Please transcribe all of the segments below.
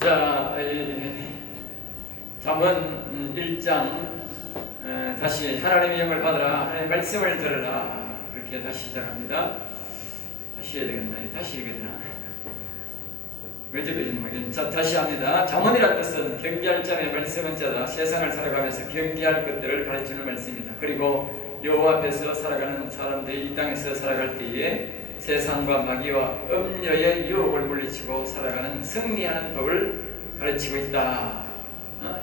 자, 잠언 1장 다시 하나님의 영을 받으라, 하나님의 말씀을 들으라, 그렇게 다시 시작합니다. 다시 해야 되겠나? 다시 읽어야 되나? 왼쪽에 있는 거겠네. 자, 다시 합니다. 잠언이라는 뜻은 경계할 자의 말씀은 자다. 세상을 살아가면서 경계할 것들을 가르치는 말씀입니다. 그리고 여호와 앞에서 살아가는 사람들이 이 땅에서 살아갈 때에 세상과 마귀와 음녀의 유혹을 물리치고 살아가는 승리하는 법을 가르치고 있다.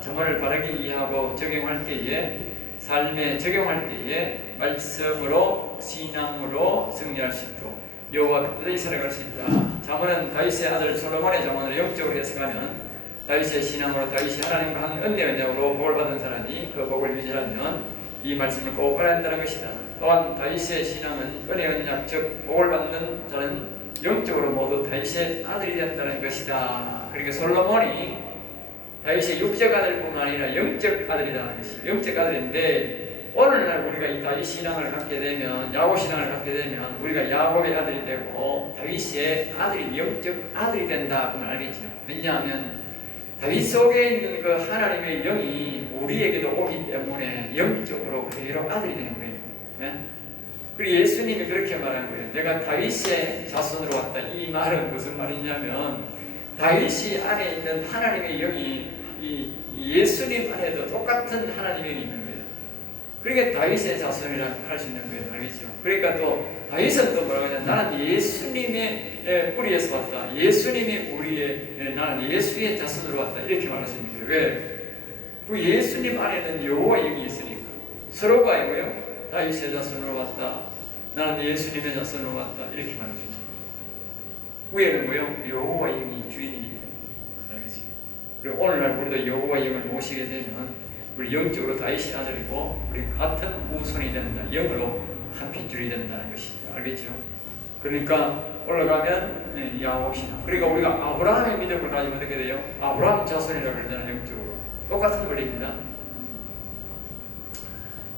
잠언을 바르게 이해하고 적용할 때에, 삶에 적용할 때에 말씀으로, 신앙으로 승리할 수 있도록 여호와 앞에서 살아갈 수 있다. 잠언은 다윗의 아들 솔로몬의 잠언을 영적으로 해석하면 다윗의 신앙으로, 다윗이 하나님과 한 언약으로 복을 받은 사람이 그 복을 유지하면 이 말씀을 꼭 알아낸다는 것이다. 또한 다윗의 신앙은 은혜 언약, 즉 복을 받는 자는 영적으로 모두 다윗의 아들이 된다는 것이다. 그러니까 솔로몬이 다윗의 육적 아들뿐만 아니라 영적 아들이라는 것이, 영적 아들인데 오늘날 우리가 이 다윗 신앙을 갖게 되면, 야곱 신앙을 갖게 되면 우리가 야곱의 아들이 되고 다윗의 아들이 영적 아들이 된다 그러면 알겠죠. 왜냐하면 다윗 속에 있는 그 하나님의 영이 우리에게도 오기 때문에 영적으로 그대로 아들이 되는 거예요. 네? 그리고 예수님이 그렇게 말한 거예요. 내가 다윗의 자손으로 왔다. 이 말은 무슨 말이냐면 다윗이 안에 있는 하나님의 영이 이 예수님 안에도 똑같은 하나님의 영이 있는 거예요. 그러니까 다윗의 자손이라 할 수 있는 거예요. 알겠죠? 그러니까 또 다윗은 또 뭐라고 하냐? 나는 예수님의 뿌리에서 왔다. 예수님이 우리의, 나는 예수의 자손으로 왔다. 이렇게 말할 수 있는 거예요. 왜? 그 예수님 안에는 여호와 영이 있으니까. 서로가 아니고요. 다윗의 자손으로 왔다. 나는 예수님의 자손으로 왔다. 이렇게 말할 수 있는 거예요. 위에는 뭐요? 여호와 영이 주인이기 때문에. 알겠죠? 그리고 오늘날 우리도 여호와 영을 모시게 되면 우리 영적으로 다윗의 아들이고 우리 같은 후손이 된다. 영으로 한 핏줄이 된다는 것이죠. 알겠죠? 그러니까 올라가면 야곱 신앙. 그러니까 우리가 아브라함의 믿음을 가지면 어떻게 돼요? 아브라함 자손이라고 그러잖아요. 영적으로. 똑같은 원리입니다.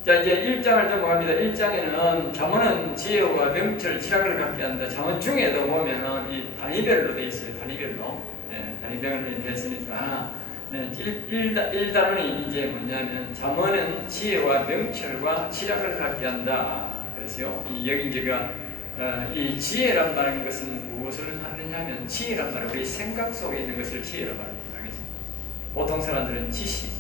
자, 이제 1장을 넘어갑니다. 1장에는 잠언은 지혜와 명철, 지략을 갖게 한다. 잠언 중에도 보면 이 단위별로 되어 있어요. 단위별로. 단위별로 되어 있으니까 1단원이 이제 뭐냐면 잠언은 지혜와 명철과 지략을 갖게 한다. 그래서요, 여기 제가 이 지혜란 말하는 것은 무엇을 하느냐면, 지혜란 말은 우리 생각 속에 있는 것을 지혜라고 말합니다. 보통 사람들은 지식,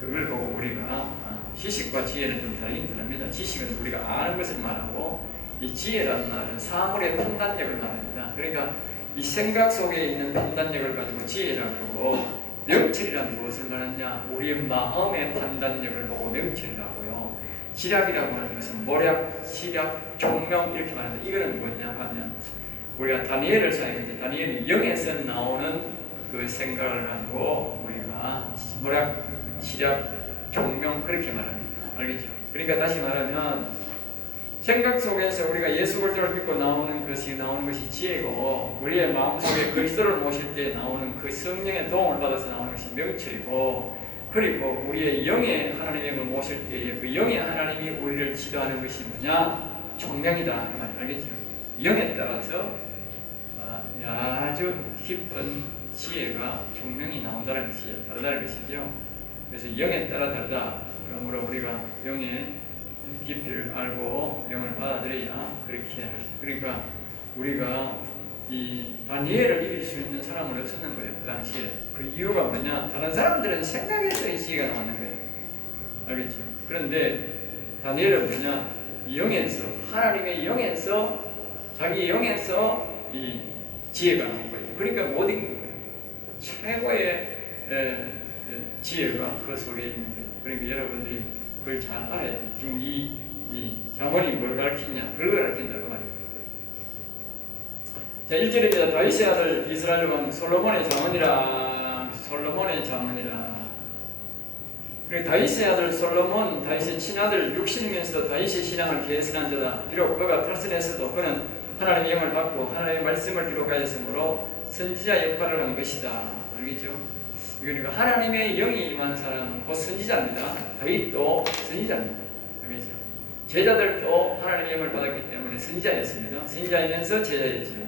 그걸 보고 우리가 지식과 지혜는 좀 다르긴 다릅니다. 지식은 우리가 아는 것을 말하고, 이 지혜란 말은 사물의 판단력을 말합니다. 그러니까 이 생각 속에 있는 판단력을 가지고 지혜라고 하고, 명철이란 무엇을 말하냐? 우리의 마음의 판단력을 보고 명철이라고요. 지략이라고 하는 것은 모략, 시략, 종명 이렇게 말합니다. 이거는 뭐냐 하면 우리가 다니엘을 사용했는데 다니엘이 영에서 나오는 그 생각을 가지고 우리가 모략, 시략, 종명 그렇게 말합니다. 알겠죠? 그러니까 다시 말하면 생각 속에서 우리가 예수 그리스도를 믿고 나오는 것이 지혜고, 우리의 마음속에 그리스도를 모실 때 나오는 그 성령의 도움을 받아서 나오는 것이 명철이고, 그리고 우리의 영의 하나님을 모실 때에 그 영의 하나님이 우리를 지도하는 것이 뭐냐? 총명이다. 알겠죠? 영에 따라서 아주 깊은 지혜가 총명이 나온다는 것이 다르다는 것이죠. 그래서 영에 따라 다르다. 그러므로 우리가 영의 깊이를 알고 영을 받아들여야 그렇게 하죠. 그러니까 우리가 이 다니엘을 이길 수 있는 사람은 없었는 거예요. 그 당시에. 그 이유가 뭐냐? 다른 사람들은 생각에서 이 지혜가 나오는 거예요. 알겠죠? 그런데 다니엘은 뭐냐? 영에서, 하나님의 영에서, 자기 영에서 이 지혜가 나온 거예요. 그러니까 못 이긴 거예요. 최고의 지혜가 그 속에 있는 거예요. 그러니까 여러분들이 그걸 잘 알아야 돼요. 지금 이 잠언이 뭘 가르치냐? 그걸 가르친다고 말이에요. 자, 1절입니다. 다윗의 아들 이스라엘 왕 솔로몬의 잠언이라. 솔로몬의 잠언이라. 그리고 다윗의 아들 솔로몬, 다윗의 친아들, 육신이면서 다윗의 신앙을 계승한 자다. 비록 그가 탈선에서도 그는 하나님의 영을 받고 하나님의 말씀을 기록하였으므로 선지자 역할을 한 것이다. 알겠죠? 그러니까 하나님의 영이 임한 사람은 곧 선지자입니다. 다윗도 선지자입니다. 알겠죠? 제자들도 하나님의 영을 받았기 때문에 선지자였습니다. 선지자이면서 제자였죠.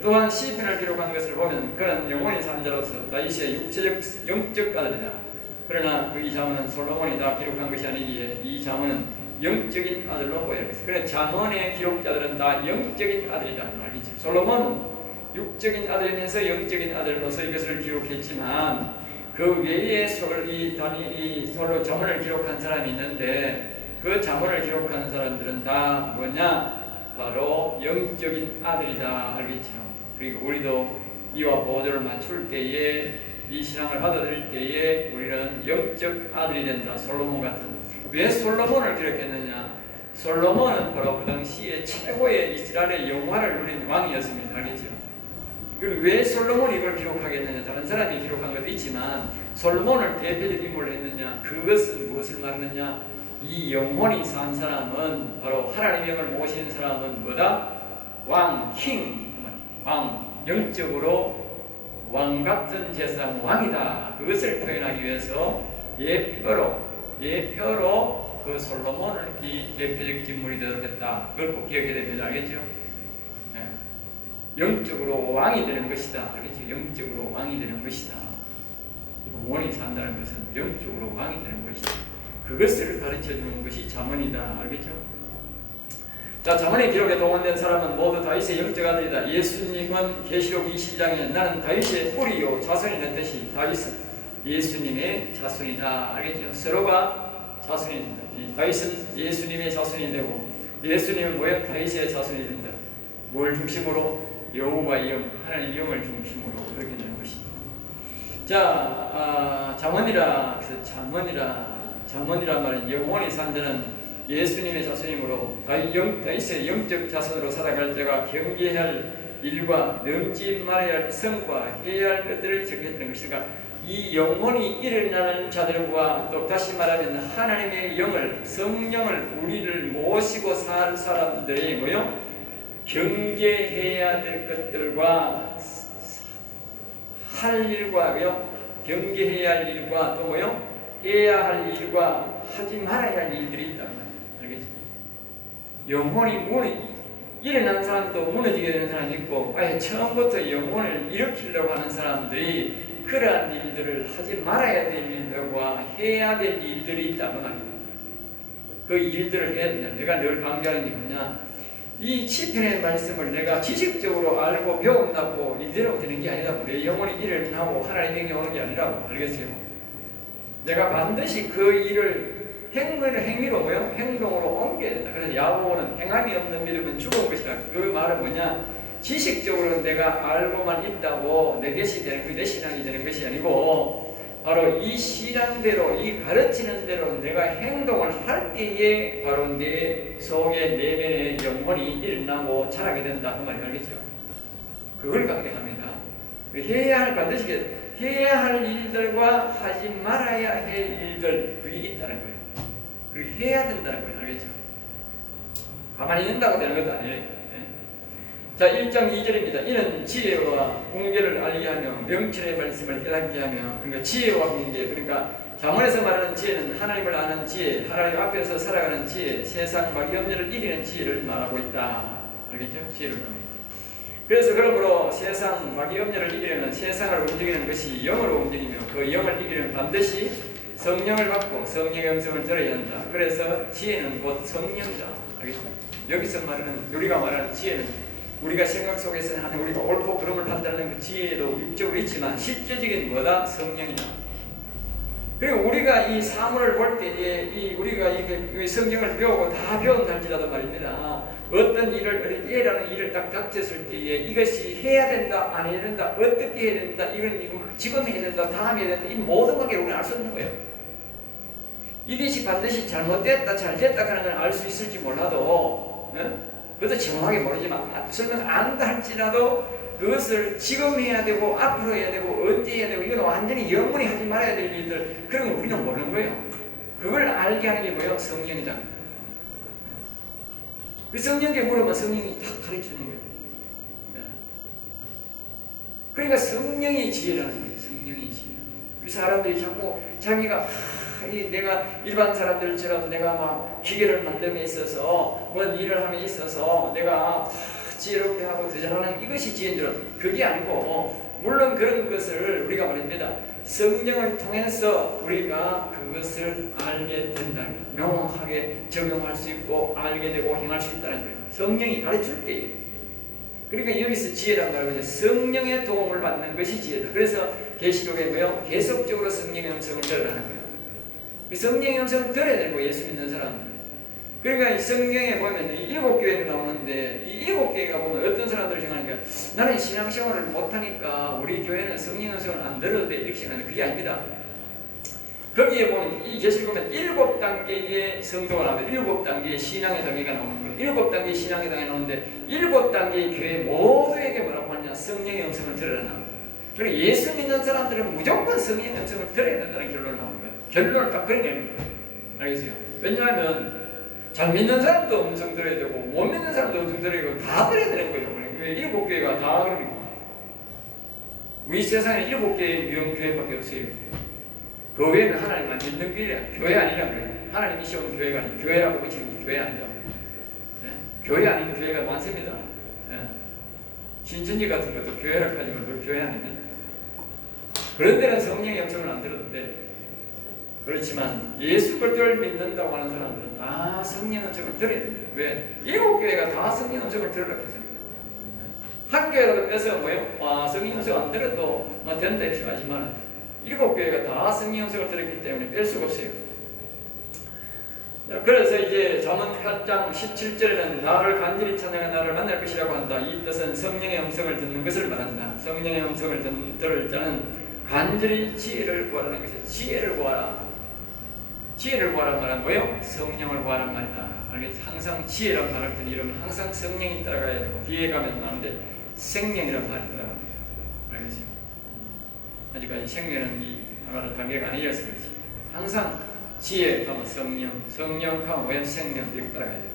또한 시편을 기록한 것을 보면 그는 영원히 산 자로서 다윗의 육체적 영적 아들이다. 그러나 그 이 잠언은 솔로몬이 다 기록한 것이 아니기에 이 잠언은 영적인 아들로 보여요. 그래 잠언의 기록자들은 다 영적인 아들이다. 알겠지? 솔로몬은 육적인 아들이면서 영적인 아들로서 이것을 기록했지만 그 외에 솔로 잠언을 기록한 사람이 있는데 그 잠언을 기록하는 사람들은 다 뭐냐? 바로 영적인 아들이다. 알겠죠? 그리고 우리도 이와 보조를 맞출 때에 이 신앙을 받아들일 때에 우리는 영적 아들이 된다. 솔로몬 같은. 왜 솔로몬을 기록했느냐? 솔로몬은 바로 그 당시에 최고의 이스라엘의 영화를 누린 왕이었습니다. 알겠죠? 그리고 왜 솔로몬이 이걸 기록하겠느냐? 다른 사람이 기록한 것도 있지만 솔로몬을 대표적 인물로 했느냐? 그것은 무엇을 말하느냐? 이 영혼이 산 사람은 바로 하나님의 영을 모시는 사람은 뭐다? 왕, 킹, 왕, 영적으로 왕 같은 제사장 왕이다. 그것을 표현하기 위해서 예표로 그 솔로몬을 이 대표적 인물이 되도록 했다. 그걸 꼭 기억해야 됩니다. 알겠죠? 네. 영적으로 왕이 되는 것이다. 알겠죠? 영적으로 왕이 되는 것이다. 영혼이 산다는 것은 영적으로 왕이 되는 것이다. 그것을 가르쳐주는 것이 잠언이다. 알겠죠? 자, 잠언의 기록에 동원된 사람은 모두 다윗의 영적 아들이다. 예수님은 계시록 20장에 나는 다윗의 뿌리요 자손이 된 뜻이 다윗은 예수님의 자손이다. 알겠죠? 서로가 자손이 된다. 다윗은 예수님의 자손이 되고 예수님은 뭐야? 다윗의 자손이 된다. 뭘 중심으로? 여호와의 영, 하나님의 영을 중심으로 그렇게 되는 것이다. 자, 잠언이란 말은 영원히 산다는 예수님의 자손이므로 다윗의 영적 자손으로 살아갈 때가 경계할 일과 넘지 말아야 할 성과 해야 할 것들을 적했던 것이니까 이 영혼이 일어나는 자들과 또 다시 말하면 하나님의 영을 성령을 우리를 모시고 살 사람들의 뭐요? 경계해야 될 것들과 할 일과요? 경계해야 할 일과 또 뭐요? 해야 할 일과 하지 말아야 할 일들이 있다. 알겠죠? 영혼이 일어난 사람도 무너지게 되는 사람이 있고 아예 처음부터 영혼을 일으키려고 하는 사람들이 그러한 일들을 하지 말아야 될 일들과 해야 될 일들이 있다는 말입니다. 그 일들을 해야 된다. 내가 늘 강조하는 게 뭐냐? 이 시편의 말씀을 내가 지식적으로 알고 배운다고 이대로 되는 게 아니라 내 영혼이 일어나고 하나님의 영이 오는 게 아니라고. 알겠어요? 내가 반드시 그 일을 행위로 뭐요? 행동으로 옮겨야 된다. 그래서 야고보는 행함이 없는 믿음은 죽은 것이라. 그 말은 뭐냐? 지식적으로 내가 알고만 있다고 내 것이 되는 내 신앙이 되는 것이 아니고 바로 이 신앙대로 이 가르치는 대로 내가 행동을 할 때에 바로 내 속의 내면의 영혼이 일어나고 자라게 된다. 그 말이 알겠죠? 그걸 강조합니다. 반드시 해야 할 일들과 하지 말아야 할 일들 그게 있다는 거예요. 그리고 해야 된다는 거예요. 알겠죠? 가만히 있는다고 되는 것도 아니에요. 자, 1장 2절입니다. 이는 지혜와 공개를 알게 하며 명철의 말씀을 깨닫게 하며 그러니까 지혜와 공개 그러니까 잠언에서 말하는 지혜는 하나님을 아는 지혜, 하나님 앞에서 살아가는 지혜, 세상 막연녀를 이기는 지혜를 말하고 있다. 알겠죠? 지혜를 말합니다. 그래서 그러므로 세상 막연녀를 이기려면 세상을 움직이는 것이 영으로 움직이며 그 영을 이기려면 반드시 성령을 받고 성령의 음성을 들어야 한다. 그래서 지혜는 곧 성령이다. 알겠죠? 여기서 말하는 우리가 말하는 지혜는 우리가 생각 속에서는 하는 우리가 옳고 그름을 판단하는 그 지혜도 육적으로 있지만 실제적인 뭐다? 성령이다. 그리고 우리가 이 사물을 볼 때에 우리가 이 성경을 배우고 다 배운다 할지라도 말입니다. 어떤 일을 A라는 일을 딱 닥쳤을 때에 이것이 해야 된다, 안 해야 된다, 어떻게 해야 된다, 이건 지금 해야 된다, 다음에 해야 된다, 이 모든 관계를 우리는 알 수 없는 거예요. 이것이 반드시 잘못됐다, 잘됐다 하는 걸 알 수 있을지 몰라도 그것도 정확하게 모르지만 설령 안다 할지라도 그것을 지금 해야 되고 앞으로 해야 되고 언제 해야 되고 이건 완전히 영원히 하지 말아야 될 일들 그런 걸 우리는 모르는 거예요. 그걸 알게 하는 게 뭐예요? 성령이다. 그 성령께 물으면 성령이 다 가르쳐주는 거예요. 그러니까 성령이 지혜라는 거예요. 성령이 지혜. 우리 사람들이 자꾸 자기가 내가 일반 사람들처럼 내가 막 기계를 만듦에 있어서 뭔 일을 함에 있어서 내가 지혜롭게 하고 더 잘하는 이것이 지혜인 줄은 그게 아니고, 물론 그런 것을 우리가 말입니다. 성령을 통해서 우리가 그것을 알게 된다. 명확하게 적용할 수 있고 알게 되고 행할 수 있다는 거예요. 성령이 가르칠 때예요. 그러니까 여기서 지혜란 말은 성령의 도움을 받는 것이 지혜다. 그래서 계시록에 뭐요? 계속적으로 성령의 음성을 들으라는 거예요. 성령의 음성을 들어야 되고, 예수 믿는 사람들은. 그러니까 이 성경에 보면 이 7교회가 나오는데, 이 7교회가 보면 어떤 사람들이 생각하니까 나는 신앙생활을 못하니까 우리 교회는 성령의 음성을 안 들어도 돼, 이렇게 생각하는데 그게 아닙니다. 거기에 보면 이 계시록 보면 7단계의 성도가 나오는데 7단계의 신앙의 단계가 나오는 거예요. 7단계의 신앙의 단계가 나오는데 7단계의 교회 모두에게 뭐라고 하냐? 성령의 음성을 들으라는 거예요. 그리고 예수 믿는 사람들은 무조건 성령의 음성을 들어야 된다는 결론이 나오는 거예요. 결론을 딱 그려내는 거예요. 알겠어요? 왜냐하면 잘 믿는 사람도 음성 들어야 되고 못 믿는 사람도 음성 들어야 되고 다 들어야 되는 거예요. 그러니까 7교회가 다 그러니까. 우리 세상에 7개의 유형 교회밖에 없어요. 그 외에는 하나님만 믿는 교회 아니라 그래요. 하나님이 세운 교회가 아니고, 교회라고 붙이는 교회 아니죠. 네? 교회 아닌 교회가 많습니다. 네? 신천지 같은 것도 교회라고 하지만 그 교회 아닙니다. 그런 데는 성령의 음성을 안 들어도 돼. 그렇지만 예수 그리스도를 믿는다고 하는 사람들은 다 성령 음성을 들어야 됩니다. 왜? 7교회가 다 성령 음성을 들으라고 했어요. 한 교회라도 빼서 뭐예요? 성령 음성 안 들어도 된다 이렇게 하지만 7교회가 다 성령 음성을 들었기 때문에 뺄 수가 없어요. 그래서 이제 잠언 8장 17절에는 나를 간절히 찾아가 나를 만날 것이라고 한다. 이 뜻은 성령의 음성을 듣는 것을 말한다. 성령의 음성을 들을 자는 간절히 지혜를 구하라는 것이에요. 지혜를 구하라. 지혜를 구하라는 말은 뭐예요? 성령을 구하라는 말이다. 알겠지? 항상 지혜란 말을 듣는 이름은 항상 성령이 따라가야 되고, 뒤에 가면 나오는데 생명이란 말이 따라갑니다. 알겠지? 아직까지 생명은 이 하나의 단계가 아니어서 그렇지. 항상 지혜 하면 성령, 성령 하면 왜 생명 이렇게 따라가야 돼요.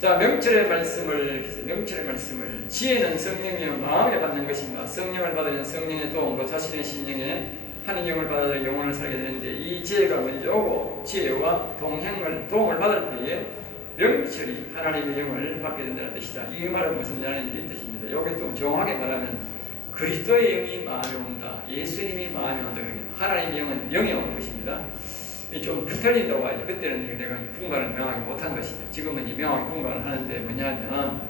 자, 명철의 말씀을 지혜는 성령의 마음에 받는 것인가, 성령을 받으면 성령의 도움으로 자신의 심령에 하는 영을 받아서 영혼을 살게 되는데, 이 지혜가 먼저 오고 지혜와 도움을 받을 때에 명철이 하나님의 영을 받게 된다는 뜻이다. 이 말은 무슨 이 뜻입니다. 여기 좀 정확하게 말하면 그리스도의 영이 마음에 온다. 예수님이 마음에 온다. 하나님의 영은 영이 오는 것입니다. 좀 틀린다고 하죠. 그때는 내가 분간을 명확히 못한 것이죠. 지금은 이 명확히 분간을 하는데 뭐냐면,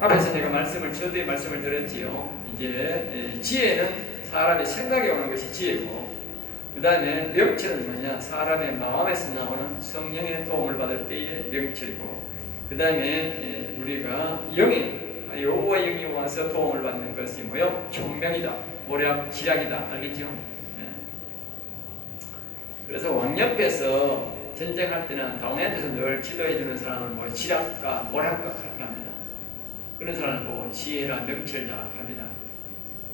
앞에서 내가 서두에 말씀을 드렸지요. 이제 지혜는 사람의 생각에 오는 것이 지혜고, 그 다음에 명철은 뭐냐? 사람의 마음에서 나오는 성령의 도움을 받을 때의 명철이고, 그 다음에 우리가 여호와 영이 와서 도움을 받는 것이 뭐요? 총명이다, 모략, 지략이다. 알겠죠? 네. 그래서 왕옆에서 전쟁할 때는 당원에서 늘 지도해주는 사람은 뭐 지략가, 모략가 그렇게 합니다. 그런 사람을 보고 지혜라, 명철자 합니다.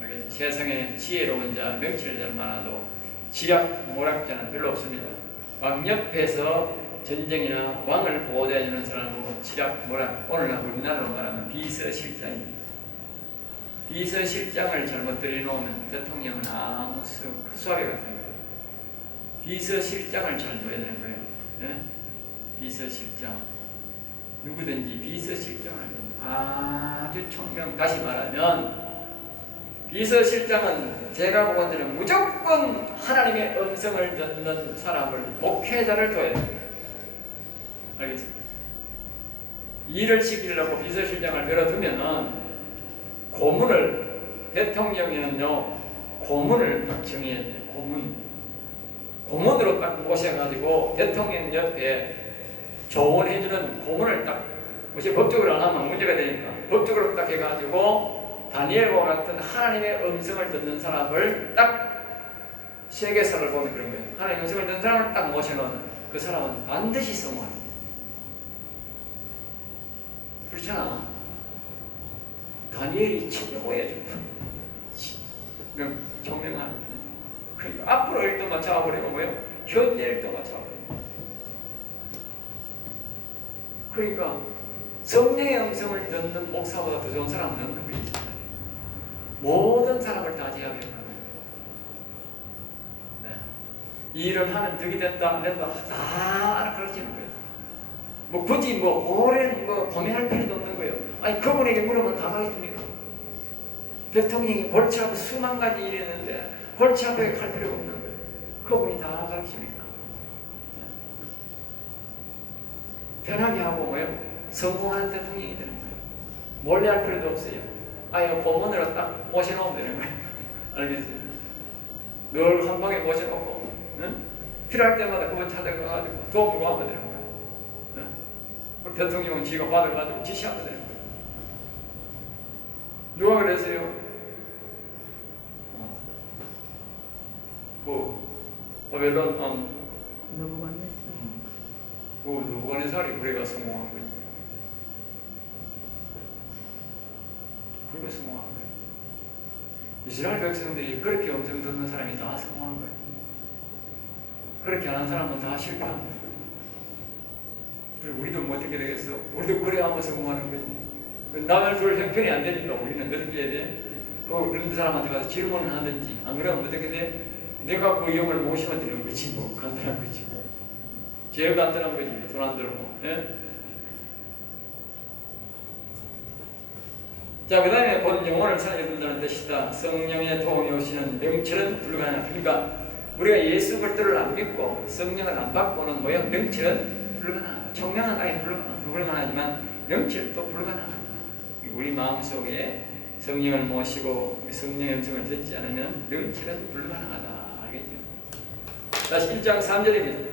알겠죠? 세상에 지혜로운 자, 명철자는 많아도 지략, 모략자는 별로 없습니다. 왕옆에서 전쟁이나 왕을 보호해주는 사람을 보고 지략, 모략, 오늘날 우리나라로 말하면 비서실장입니다. 비서실장을 잘못 들여놓으면 대통령은 아무 수화기 같은 거예요. 비서실장을 잘 둬야 되는 거예요. 예? 비서실장. 누구든지 비서실장을 아주 다시 말하면 비서실장은 제가 보건대는 무조건 하나님의 음성을 듣는 사람을, 목회자를 둬야 됩니다. 알겠습니다. 일을 시키려고 비서실장을 들어두면은 고문을, 대통령에는요 고문을 딱 정해야 돼요. 고문으로 딱 모셔가지고 대통령 옆에 조언해주는 고문을 딱 법적으로 안 하면 문제가 되니까 법적으로 딱 해가지고 다니엘과 같은 하나님의 음성을 듣는 사람을 딱 세계사를 보면 그런 거예요. 하나님의 음성을 듣는 사람을 딱 모셔놓은 그 사람은 반드시 성공합니다. 그렇잖아. 다니엘이 최고예요. 총명한. 그러니까 앞으로 1등만 잡아버리고 뭐예요? 현재 1등만 잡아버리고. 그러니까 성령의 음성을 듣는 목사보다 더 좋은 사람은 없는 거예요. 모든 사람을 다 제압해 버려요. 네. 일을 하면 덕이 된다 안 된다 다 알아가르치는 거예요. 뭐 굳이 뭐 오랜 뭐 고민할 필요도 없는 거예요. 아니 그분에게 물으면 다 가르칩니까? 대통령이 골치 아프 수만 가지 일이 있는데 골치 아프게 갈 필요가 없는 거예요. 그분이 다 가르칩니까? 편하게 하고 뭐요? 성공하는 대통령이 되는 거예요. 몰래 할 필요도 없어요. 아예 고문으로 딱 모셔놓으면 되는 거예요. 알겠어요? 늘 한 방에 모셔놓고 응? 필요할 때마다 그분 찾아가가지고 도움을 구하면 되는 거예요. 응? 그 대통령은 지가 받아가지고 지시하면 되는 거예요. 누가 그랬어요? 바벨론 느부갓네살이 그래가 성공한 거지. 그래가 성공한 거예요. 이스라엘 백성들이 그렇게 엄청 듣는 사람이 다 성공한 거예요. 그렇게 안 한 사람은 다 실패합니다. 그리고 우리도 뭐 어떻게 되겠어? 우리도 그래야 한번 성공하는 거지. 남을 줄 형편이 안 되니까 우리는 어떻게 해야 돼? 그런 사람한테 가서 질문을 하든지 안 그러면 어떻게 돼? 내가 그 영을 모시면 되는 거지. 뭐 간단한 거지. 제일 간단한 거지. 돈 안 들고. 예? 자, 그 다음에 본 영혼을 살려준다는 뜻이다. 성령의 도움이 오시는 명철은 불가능하다. 그러니까 우리가 예수 그리스도를 안 믿고 성령을 안 받고는 뭐야? 명철은 불가능하다. 청량은 아예 불가능하지만 명철도 불가능하다. 우리 마음속에 성령을 모시고 성령의 음성을 듣지 않으면 명철은 불가능하다. 알겠죠? 다시 1장 3절입니다.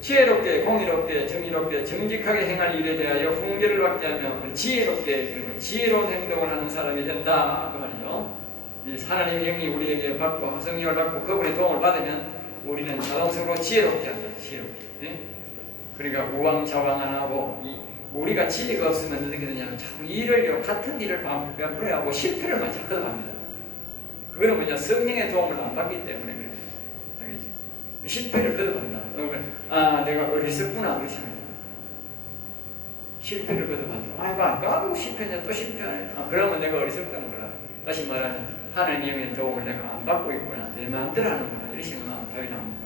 지혜롭게 공의롭게 정의롭게 정직하게 행할 일에 대하여 훈계를 받게 하며 지혜롭게 그리고 지혜로운 행동을 하는 사람이 된다. 그 말이죠. 이 하나님의 영이 우리에게 받고 성령을 받고 그분의 도움을 받으면 우리는 자동적으로 지혜롭게 한다. 지혜롭게. 네? 그러니까 우왕좌왕 안 하고 우리가 지혜가 없으면 어떻게 되냐면 자꾸 일을 같은 일을 반복해 하고 실패를만 자꾸 합니다. 그거는 뭐냐? 성령의 도움을 안 받기 때문에 그래. 알겠지? 실패를 거듭한다. 아, 내가 어리석구나 그러시면 실패를 거듭한다. 아이고 아까도 실패냐 또 실패하네. 아, 그러면 내가 어리석다는 거라. 다시 말하면 하나님의 도움을 내가 안 받고 있구나. 내 마음대로 하는구나. 이런 생각하면 답이 나옵니다.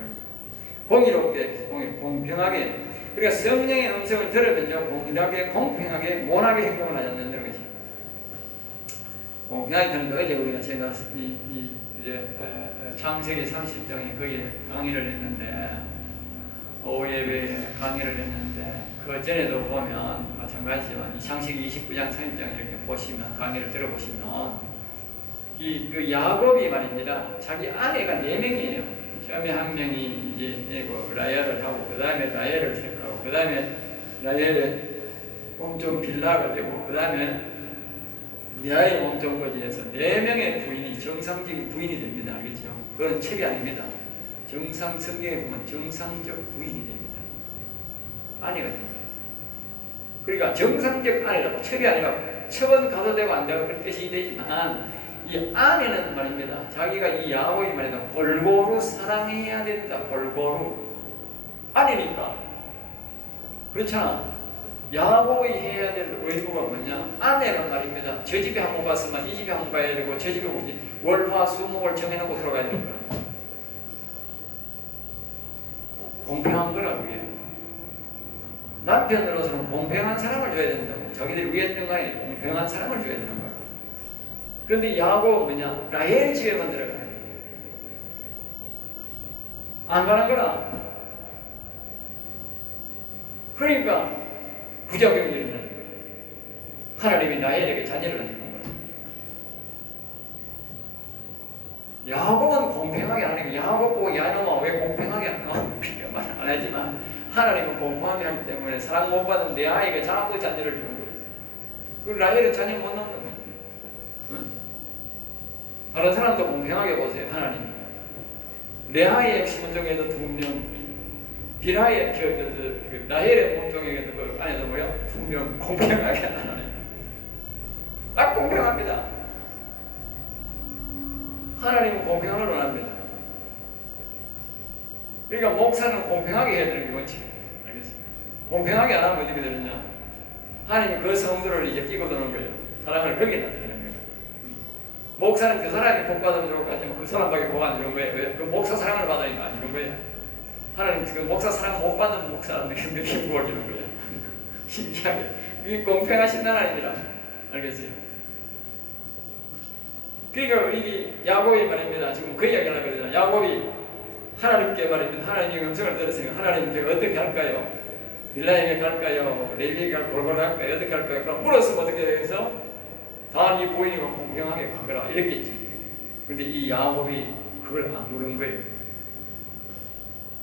공의롭게, 공평하게. 그러니까 성령의 음성을 들으면요, 공평하게, 모나게 행동을 하지 않는다는 것이. 공평하게 하는 거, 어제 우리가 제가 이제 창세기 30장에 거기에 강의를 했는데, 오후 예배에 강의를 했는데, 그 전에도 보면 마찬가지지만, 이 창세기 29장 30장 이렇게 보시면, 강의를 들어보시면, 그 야곱이 말입니다. 자기 아내가 4명이에요. 처음에 한 명이 이제 라야를 하고, 그 다음에 라헬을 택하고, 그 다음에 라헬의 몸종 빌라가 되고, 그 다음에 리아의 몸종 거지에서 4명의 부인이 정상적인 부인이 됩니다. 알겠죠? 그건 책이 아닙니다. 정상 성경에 보면 정상적 부인이 됩니다. 아내가 됩니다. 그러니까 정상적 아내라고 책이 아니라 척은 가도 되고 안 되고 그런 뜻이 되지만 이 아내는 말입니다. 자기가 이 야곱이 말이다. 골고루 사랑해야 된다. 골고루. 아내니까. 그렇잖아. 야곱이 해야 될 의무가 뭐냐? 아내는 말입니다. 저 집에 한번 갔으면 이 집에 한번 가야 되고 저 집에 오지. 월화수목을 정해놓고 들어가야 되는 거야. 공평한 거라 그게. 남편으로서는 공평한 사랑을 줘야 된다고. 자기들이 위에 있는 거 아니에요. 공평한 사랑을 줘야 되는 거야. 그런데 야곱은 뭐냐? 라헬 집에만 들어가야 돼. 안 가는 거라. 그러니까 부작용이 일어나는 거예요. 하나님이 라헬에게 자녀를 주는 거예요. 야곱은 공평하게 안 하니까 야곱 보고 야 놈아 왜 공평하게 안 하고 필요 말 안 하지만 하나님은 공평하게 하기 때문에 사랑 못 받은 내 아이가 자꾸 자녀를 주는 거예요. 그 라헬은 자녀 못 낳는 거예요. 다른 사람도 공평하게 보세요. 하나님. 레아의 심은정에도 2명, 빌하의 라헬의 몸종에게도 그 안에도 뭐야? 2명 공평하게 하나님. 딱 공평합니다. 하나님은 공평을 원합니다. 그러니까 목사는 공평하게 해야 되는 게 뭔지 알겠어요? 공평하게 안 하면 어떻게 되느냐? 하나님이 그 성도를 이제 끼고 드는 거예요. 사랑을 거기에 나타내는 거예요. 목사는 그 사람이 복 받으면 좋을 것 같지만 그 사람밖에 복 안 주는 거예요. 왜? 그 목사 사랑을 받으니까 안 주는 거예요. 하나님 그 목사 사랑 못 받는 목사한테 몇 복을 주는 거예요. 신기하게. 이 공평하신 하나님이라. 알겠어요? 그러니까 이 야곱이 말입니다. 지금 그 이야기를 하려고 그러잖아요. 야곱이 하나님께 말입니다. 하나님의 음성을 들었으니까 하나님께 어떻게 할까요? 빌라에게 갈까요? 레위에게 갈까요? 골고루 갈까요? 어떻게 할까요? 그럼 물었으면 어떻게 돼서 다 이 부인이가 공평하게 가거라 이랬겠지. 근데 이 야곱이 그걸 안 물은 거예요.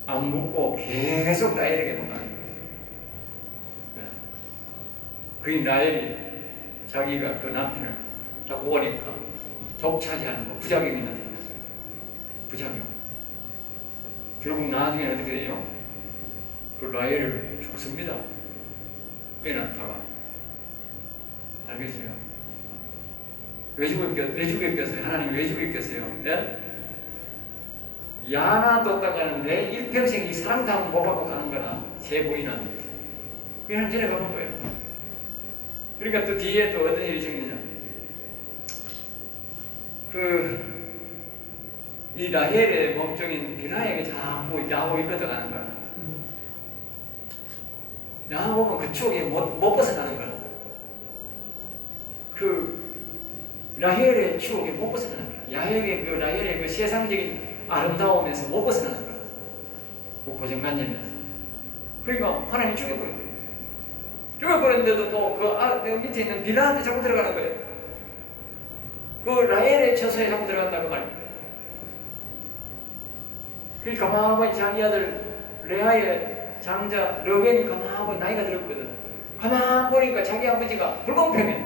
안 묻고 계속 라헬에게만 가는 거예요. 그 라헬이 자기가 그 남편을 자꾸 오니까 독차지하는 거, 부작용이 나타나요. 부작용. 결국 나중에 어떻게 돼요? 그 라헬을 죽습니다. 왜 낳다가. 알겠어요? 왜 죽였겠어요? 하나님 왜 죽였겠어요? 네? 야나 뒀다가는 내 일평생 이 사랑도 한번 못 받고 가는 거나, 제 부인은. 그냥 데려가는 거예요. 그러니까 또 뒤에 또 어떤 일이 생기냐. 이 라헬의 목적인 빌하에게 자꾸 야곱이 걷어가는 거야. 야곱은 그 추억에 못 벗어나는 거야. 라헬의 추억에 못 벗어나는 거야. 라헬의 그 세상적인 아름다움에서 못 벗어나는 거야. 그 고정관념에서. 그러니까 하나님이 죽여버린 거예요. 죽여버렸는데도 또 그 밑에 있는 빌하한테 자꾸 들어가는 거예요. 그 라헬의 처소에 자꾸 들어간다고 말이에요. 그러니까 가만히 자기 아들 레아의 장자 르벤이 가만히 나이가 들었거든. 가만히 보니까 자기 아버지가 불공평해.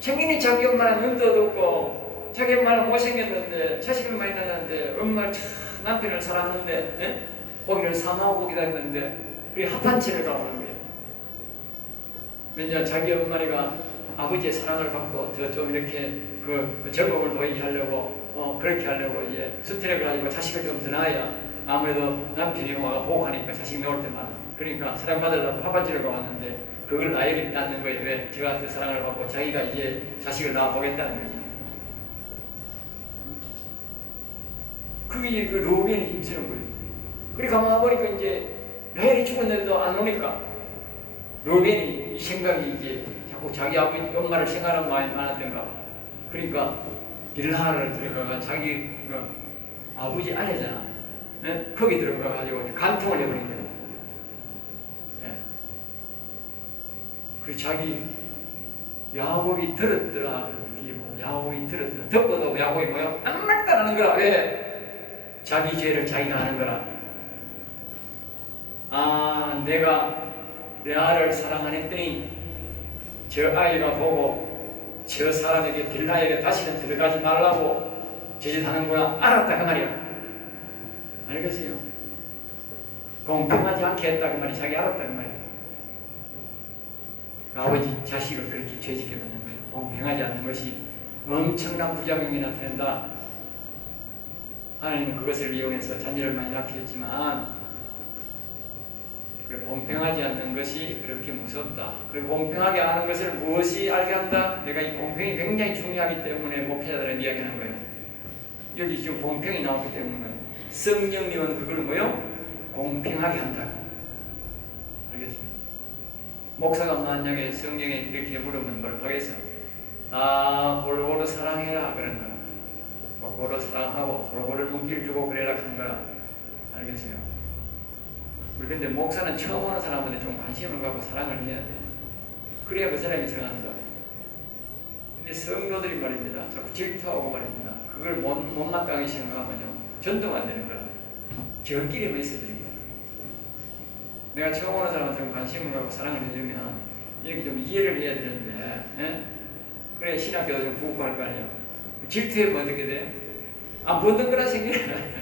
생긴이 자기 엄마는 눈도 없고 자기 엄마는 못생겼는데 자식을 많이 낳았는데 엄마 참 남편을 살았는데 예? 고기를 사모하고 기다렸는데 그게 합한 채를 가보는 거예요. 왜냐 자기 엄마가 아버지의 사랑을 받고 더 좀 이렇게 그 즐거움을 보이게 하려고 그렇게 하려고 이제 수트랙을 가지고 자식을 좀 더 낳아야 아무래도 남편이 와가 보호하니까 자식이 나올 때만 그러니까 사랑받으려고 화반지를 왔는데 그걸 라헬이 낳는 거예요. 왜? 저한테 사랑을 받고 자기가 이제 자식을 낳아보겠다는 거지. 그게 그 르벤이 힘쓰는 거예요. 그래 가만히 보니까 이제 라헬이 죽었는데도 안 오니까 르벤이 이 생각이 이제 자꾸 자기 아버지 엄마를 생각하는 마음이 많았던가. 그러니까 빌하를 들어가가 자기 아버지 아내잖아. 네? 거기 들어가가지고 간통을 해버린 거예요. 네. 그리고 자기 야곱이 들었더라. 야곱이 들었더라. 듣고도 야곱이 뭐야? 아무 말도 안 하는 거라. 왜? 자기 죄를 자기가 하는 거라. 아, 내가 내 아를 사랑 안 했더니 저 아이가 보고 저 사람에게 빌하에게 다시는 들어가지 말라고 제짓하는구나. 알았다 그 말이야. 알겠어요? 공평하지 않게 했다 그 말이 자기 알았다 그 말이야. 아버지 자식을 그렇게 죄짓게 만든 거예요. 공평하지 않는 것이 엄청난 부작용이 나타낸다. 하나님은 그것을 이용해서 자녀를 많이 낳게 했지만 공평하지 않는 것이 그렇게 무섭다. 그리고 공평하게 하는 것을 무엇이 알게 한다? 내가 이 공평이 굉장히 중요하기 때문에 목회자들은 이야기하는 거예요. 여기 지금 공평이 나왔기 때문에 성령님은 그걸 뭐요? 공평하게 한다. 알겠습니까? 목사가 만약에 성령에 이렇게 물으면 뭘 하겠어? 아, 골고루 사랑해라 그런 거야. 골고루 사랑하고 골고루 눈길 주고 그래라 하는 거야. 알겠어요? 그런데 목사는 처음 오는 사람한테 좀 관심을 갖고 사랑을 해야 돼. 그래야 그 사람이 들어간다. 근데 성도들이 말입니다. 자꾸 질투하고 말입니다. 그걸 못마땅하게 생각하면요. 전도가 안 되는 거야. 저끼리만 있어야 되는 거야. 내가 처음 오는 사람한테 관심을 갖고 사랑을 해주면 이렇게 좀 이해를 해야 되는데 예? 그래 신학교도 좀 부고 할 거 아니야. 질투하면 어떻게 돼? 안 보던 거라 생기네.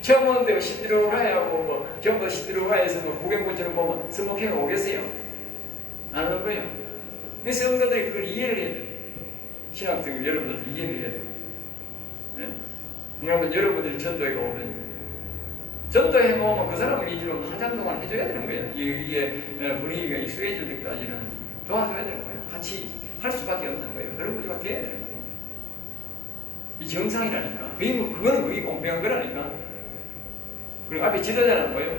처음 오는데 시들어가야 하고 뭐 전부 시들어가야해서 뭐 구경꾼처럼 보면 스모킹을 오겠어요? 안 오는 거예요. 그래서 성도들이 그걸 이해를 해야 돼요. 신학생 여러분들도 이해를 해야 돼요. 네? 그러면 여러분들이 전도에 오든지 전도해 놓으면 그 사람을 위주로 한참 동안 해줘야 되는 거예요. 이게 분위기가 익숙해질 때까지는 도와줘야 되는 거예요. 같이 할 수밖에 없는 거예요. 그런 우리가 돼야 되는 거예요. 이 정상이라니까. 그거는 그게 공평한 거라니까. 그리고 앞에 지도자는 뭐예요?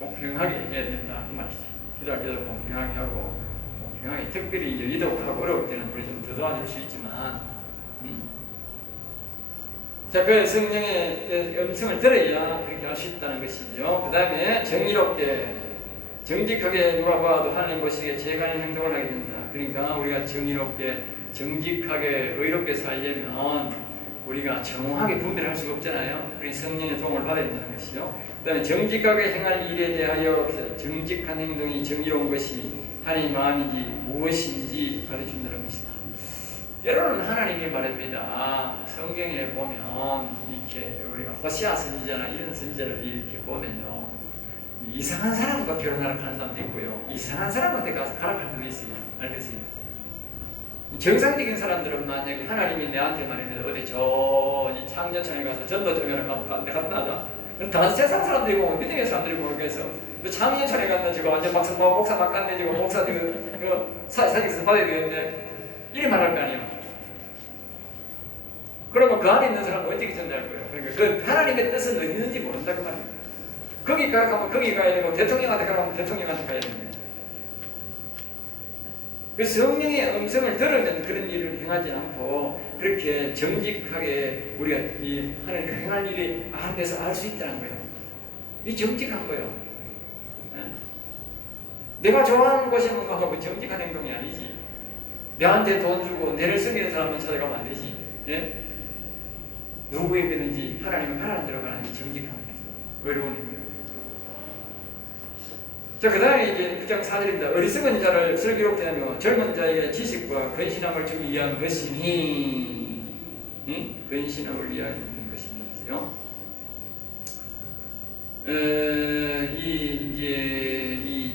공평하게 해야 된다 그 말이지. 기도할 때도 공평하게 하고 공평하게 특별히 이제 위독하고 어려울 때는 우리 좀 더 도와줄 수 있지만 자, 그 성령의 음성을 들어야 그렇게 할 수 있다는 것이죠. 그 다음에 정의롭게 정직하게 누가 봐도 하나님 보시기에 죄가는 행동을 하게 된다. 그러니까 우리가 정의롭게 정직하게 의롭게 살려면 우리가 정확하게 분별할 수가 없잖아요. 우리 성령의 도움을 받아야 된다는 것이죠. 그 다음에 정직하게 행할 일에 대하여 정직한 행동이 정의로운 것이 하나님의 마음인지 무엇인지 가르쳐준다는 것이다. 때로는 하나님이 말합니다. 성경에 보면 이렇게 우리가 호시아 선지자나 이런 선지자를 이렇게 보면요, 이상한 사람과 결혼하는 사람도 있고요, 이상한 사람한테 가서 가락할 때도 있어요. 알겠어요? 정상적인 사람들은 만약에 하나님이 내한테 말합니다. 어디 저 창녀촌에 가서 전도 정연을 갔다 하자. 다른 세상 사람들이 보면 믿음의 사람들이 모르겠어. 그 창녀촌에 갔다 지금 완전 목사 막 갔네 지금 목사 지금 사직서 받아야 되는데 이리 말할 거 아니에요. 그러면 그 안에 있는 사람은 어떻게 전달할 거예요? 그러니까 그 하나님의 뜻은 어디 있는지 모른다 그 말이에요. 거기 가면 거기 가야 되고 대통령한테 가면 대통령한테 가야 되는 거예요. 그 성령의 음성을 들으면 그런 일을 행하지 않고 그렇게 정직하게 우리가 이 하나님 행할 일이 안에서 알 수 있다는 거예요. 이 정직한 거예요. 내가 좋아하는 것이 뭔가 정직한 행동이 아니지. 내한테 돈 주고 내를 섬기는 사람만 찾아가면 안 되지. 예? 누구에게든지 하나님을 하라는 대로 가는 게 정직한 거예요. 어려운 행동. 자, 그 다음에 이제 9장 4절입니다. 어리석은 자를 슬기롭게 하며 젊은 자에게 지식과 근신함을 주기 위한 것이니, 근신함을 위한 것이니요.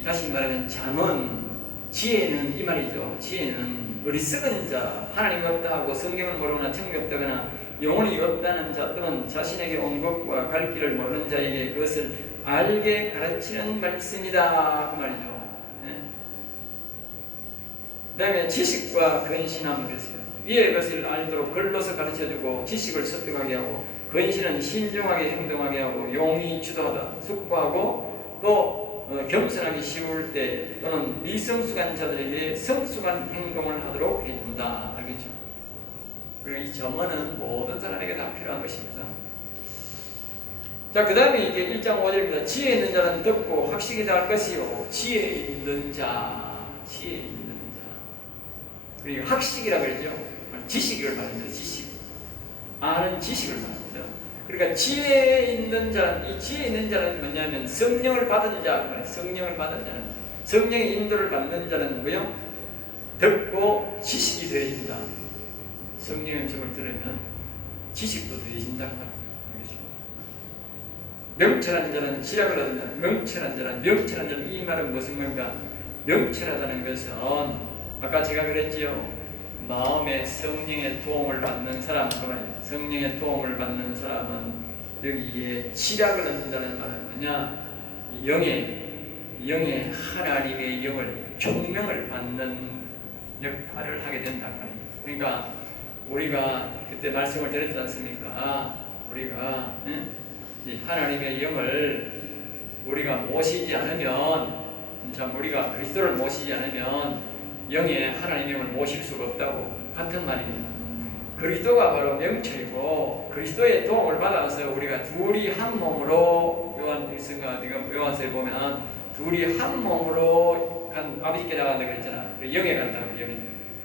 다시 말하면 잠언, 지혜는 이 말이죠. 지혜는 어리석은 자, 하나님 없다 하고 성경을 모르거나 천국이 없다거나 영혼이 없다는 자 또는 자신에게 온 것과 갈 길을 모르는 자에게 그것을 알게 가르치는 말씀이다. 그 말이죠. 그 다음에 지식과 근신함을 했어요. 위의 것을 알도록 글로서 가르쳐주고 지식을 습득하게 하고 근신은 신중하게 행동하게 하고 용이 주도하다 숙고하고 또 겸손하기 쉬울 때 또는 미성숙한 자들에게 성숙한 행동을 하도록 해준다. 알겠죠? 그리고 이 점원은 모든 사람에게 다 필요한 것입니다. 자, 그 다음에 이제 1장 5절입니다. 지혜 있는 자는 듣고 학식이 다할 것이요. 지혜 있는 자. 그리고 학식이라고 그러죠. 지식을 말합니다. 지식. 아는 지식을 말합니다. 그러니까 지혜 있는 자는, 이 지혜 있는 자는 뭐냐면 성령을 받은 자. 성령을 받은 자는, 성령의 인도를 받는 자는 뭐요? 듣고 지식이 더해진다. 성령의 음성을 들으면 지식도 더해진다. 명철한 자는 지략을 하든다. 명철한 자는 이 말은 무슨 말인가? 명철하다는 것은 아까 제가 그랬지요. 마음에 성령의 도움을 받는 사람, 성령의 도움을 받는 사람은 여기에 지략을 한다는 말은 뭐냐? 영의 하나님의 영을 총명을 받는 역할을 하게 된다. 그러니까 우리가 그때 말씀을 드렸지 않습니까? 우리가 하나님의 영을 우리가 모시지 않으면, 우리가 그리스도를 모시지 않으면 영의 하나님의 영을 모실 수가 없다고 같은 말입니다. 그리스도가 바로 명철이고 그리스도의 도움을 받아서 우리가 둘이 한 몸으로 요한서에 보면 둘이 한 몸으로 아버지께 나간다 그랬잖아. 영에 간다고 영에.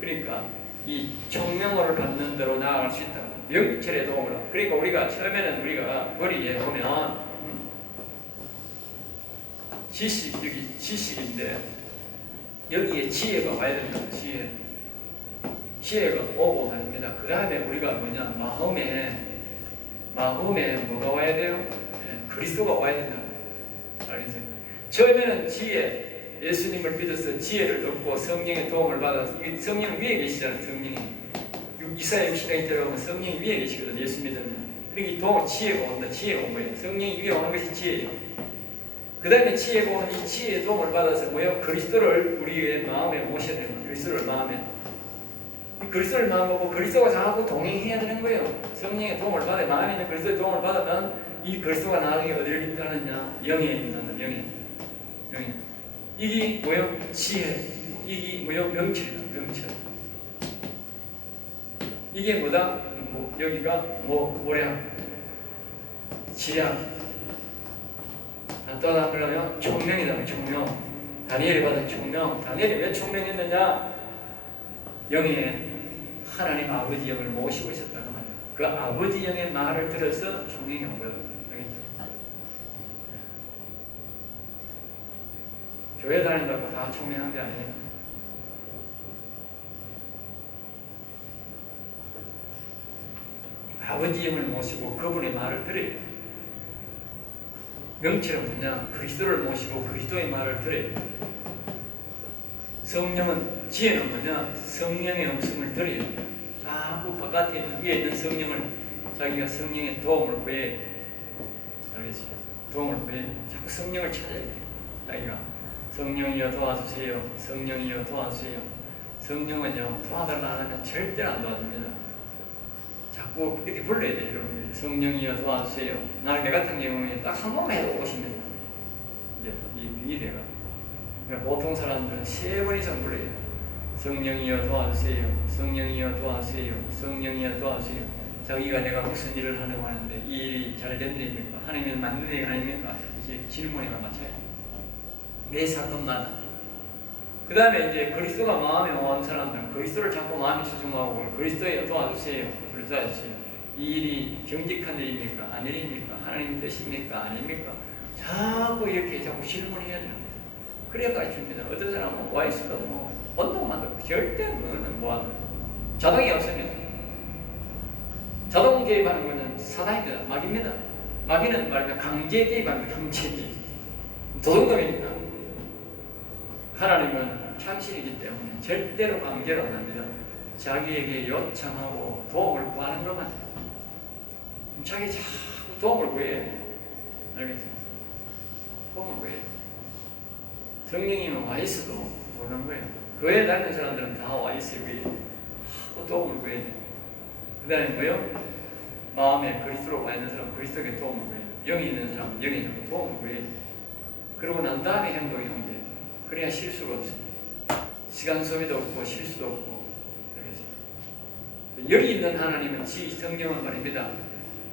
그러니까 이 총명을 받는 대로 나아갈 수 있다. 명철의 도움을. 그러니까 우리가 처음에는 우리가 머리에 보면 지식인데 여기에 지혜가 와야 된다. 지혜가 오고 말입니다. 그 다음에 우리가 뭐냐, 마음에 뭐가 와야 돼요? 그리스도가 와야 된다. 알겠어요? 처음에는 지혜, 예수님을 믿어서 지혜를 얻고 성령의 도움을 받아서, 성령 위에 계시잖아요. 성령이 이사야 60장에 들어가면 성령이 위에 계시거든. 예수 믿으면. 그러니까 이 지혜가 온다. 지혜가 온 거예요. 성령이 위에 오는 것이 지혜예요. 그 다음에 지혜가 오는 이 지혜의 도움을 받아서 뭐예요? 그리스도를 우리의 마음에 모셔야 되는 거예요. 그리스도를 마음에 먹고 그리스도가 자꾸 동행해야 되는 거예요. 성령의 도움을 받아, 마음에 있는 그리스도의 도움을 받으면 이 그리스도가 나중에 어디를 인도하느냐? 영에 인도한다. 영에. 이게 뭐요? 지혜. 이게 뭐요? 명철이다. 명철. 이게 뭐다? 여기가 뭐냐? 지략. 또 하나 그러면 총명이다. 총명. 다니엘이 받은 총명. 다니엘이 왜 총명했느냐? 영의 하나님 아버지 영을 모시고 있었다는 말이야. 그 아버지 영의 말을 들어서 총명이 온 거야. 교회 다닌다고 다 총명한 게 아니에요. 아버지 영을 모시고 그분의 말을 들어요. 명체는 뭐냐? 그리스도를 모시고 그리스도의 말을 들어요. 성령은, 지혜는 뭐냐? 성령의 음성을 들어요. 자꾸 바깥에 위에 있는 성령을 자기가 성령의 도움을 구해. 알겠어요? 도움을 구해. 자꾸 성령을 찾아야 돼요. 자기가 성령이여 도와주세요. 성령이여 도와주세요. 성령은요, 도와달라 하면 절대 안 도와줍니다. 자꾸 이렇게 불러야 돼요, 여러분들. 성령이여 도와주세요. 내 같은 경우에 딱 한 번만 해도 오십니다. 이 내가. 그러니까 보통 사람들은 3번 이상 불러요. 성령이여 도와주세요. 성령이여 도와주세요. 성령이여 도와주세요. 자기가 내가 무슨 일을 하려고 하는데 이 일이 잘 되는 일입니까? 하나님은 맞는 일 아닙니까? 이제 질문에가 맞춰요. 매 사건마다. 그 다음에 이제 그리스도가 마음에 온 사람들은 그리스도를 자꾸 마음에 수중하고 그리스도에 도와주세요. 도와주세요. 이 일이 정직한 일입니까? 아니입니까? 하나님의 뜻입니까? 아닙니까? 자꾸 이렇게 자꾸 질문해야 돼요. 그래야 가르칩니다. 어떤 사람은 와 있어도 운동만 하고 절대 그거는 자동이 없으면 자동 개입하는 것은 사단입니다. 마귀입니다. 마귀는 말하면 강제 개입합니다. 강제 개입. 도둑놈입니다. 하나님은 창신이기 때문에 절대로 강제로 안 합니다. 자기에게 요청하고 도움을 구하는 것만. 자기 자꾸 도움을 구해야 돼. 알겠어요? 도움을 구해야 돼. 성령이면 와 있어도 모르는 거예요. 교회에 다니는 사람들은 다 와 있어요. 자꾸 도움을 구해야 돼. 그 다음에 뭐요? 마음에 그리스도로 와 있는 사람은 그리스도에게 도움을 구해야 돼. 영이 있는 사람은 영에 자꾸 도움을 구해야 돼. 그러고 난 다음에 행동이 온 거예요. 그래야 실수가 없습니다. 시간 소비도 없고 실수도 없고. 알겠어요? 여기 있는 하나님은 성령은 말입니다.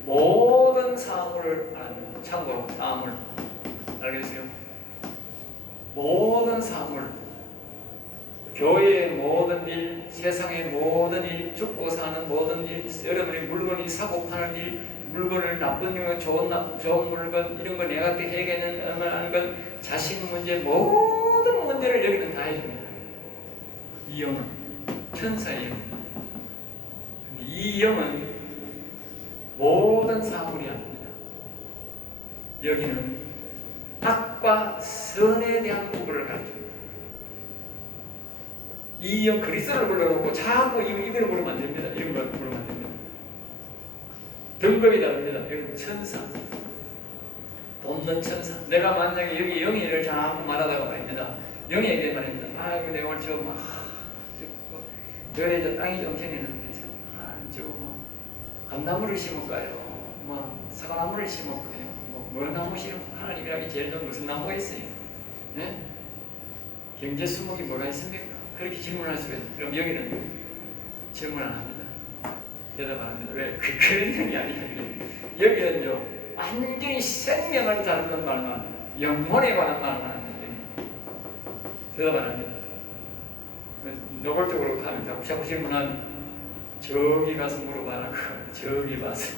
모든 사물을 참고로 사물. 알겠어요? 모든 사물. 교회의 모든 일, 세상의 모든 일, 죽고 사는 모든 일, 여러분이 물건이 사고 파는 일, 물건을 나쁜 거, 좋은 물건, 이런 거 내가 해결하는 건 자식 문제, 모든 문제를 여기는 다 해줍니다. 이 영은 천사의 영. 이 영은 모든 사물이 아닙니다. 여기는 악과 선에 대한 구분을 가르칩니다. 이 영 그리스도를 불러놓고 자꾸 이걸 부르면 안 됩니다. 이런 걸 부르면 안 됩니다. 등급이 다릅니다. 여기는 천사, 돕는 천사. 내가 만약에 여기 영의를 자꾸 말하다가 말입니다. 영의에게 말입니다. 아이고 내가 오늘 저거 별에 저 땅이 좀 생겼는데 저거 감나무를 심을까요? 사과나무를 심을까요? 뭘 나무 심을까요? 하나님이라기 제일 좋은 무슨 나무가 있어요? 네? 경제 수목이 뭐가 있습니까? 그렇게 질문할 수가 있어요. 그럼 여기는 질문 안 합니다. 대답 안 합니다. 왜? 그런 의미 아니에요. 여기는요, 완전히 생명을 다루는 말만, 영혼에 관한 말만 하는데, 대답 안 합니다. 노골적으로 하면 자꾸 질문하면, 저기 가서 물어봐라. 저기 봐서.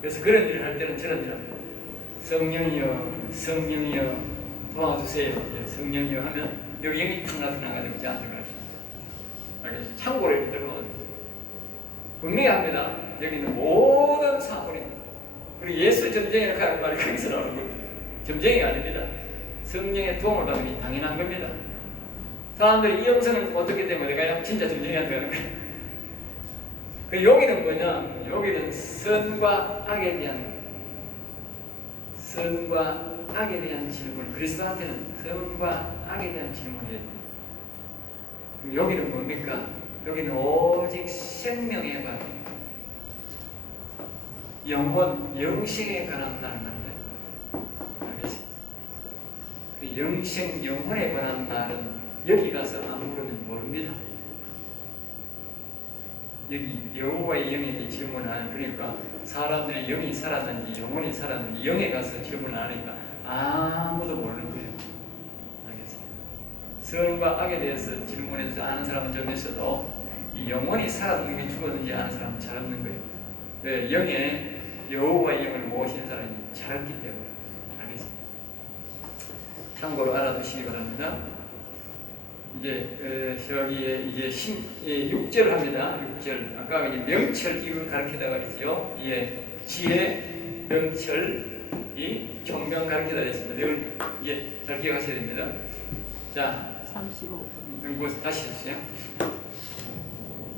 그래서 그런 일을 할 때는 저런 일을 합니다. 성령이여, 성령이여, 도와주세요. 성령이여 하면, 여기 영이 탁 나타나가지고 저한테 가르칩니다. 알겠어요? 참고를 들어보면 분명히 합니다. 여기는 모든 사물입니다. 그리고 예수 점쟁이라고 하는 말이 거기서 나오는 겁니다. 점쟁이가 아닙니다. 성령의 도움을 받으니 당연한 겁니다. 사람들이 이 영성을 어떻기 때문에 내가 진짜 점쟁이한테 가는 거예요. 그 여기는 뭐냐? 여기는 선과 악에 대한 질문. 그리스도한테는 선과 악에 대한 질문이에요. 그럼 여기는 뭡니까? 여기는 오직 생명에 관한, 영혼, 영생에 관한 말만. 알겠습니다. 그 영생 영혼에 관한 말은 여기 가서 안 물으면 모릅니다. 여기 여호와의 영에 대해 질문하는, 그러니까 사람들이 영이 살았는지 영혼이 살았는지 영에 가서 질문 안 하니까 아무도 모르는 거예요. 알겠습니다. 선과 악에 대해서 질문해서 아는 사람은 좀 있어도 이 영혼이 살았는지 죽었는지 아는 사람은 잘 없는 거예요. 왜? 영에 여호와의 영을 모시는 사람이 잘 없기 때문에. 알겠습니다. 참고로 알아두시기 바랍니다. 이제 저기에 이제 6절 합니다. 6절 아까 이제 명철 이걸 가르치다가 있죠. 예, 지혜, 명철, 이 총명 가르치다 했습니다. 이걸 이제 잘 기억하셔야 됩니다. 자, 35분. 다시 해주세요.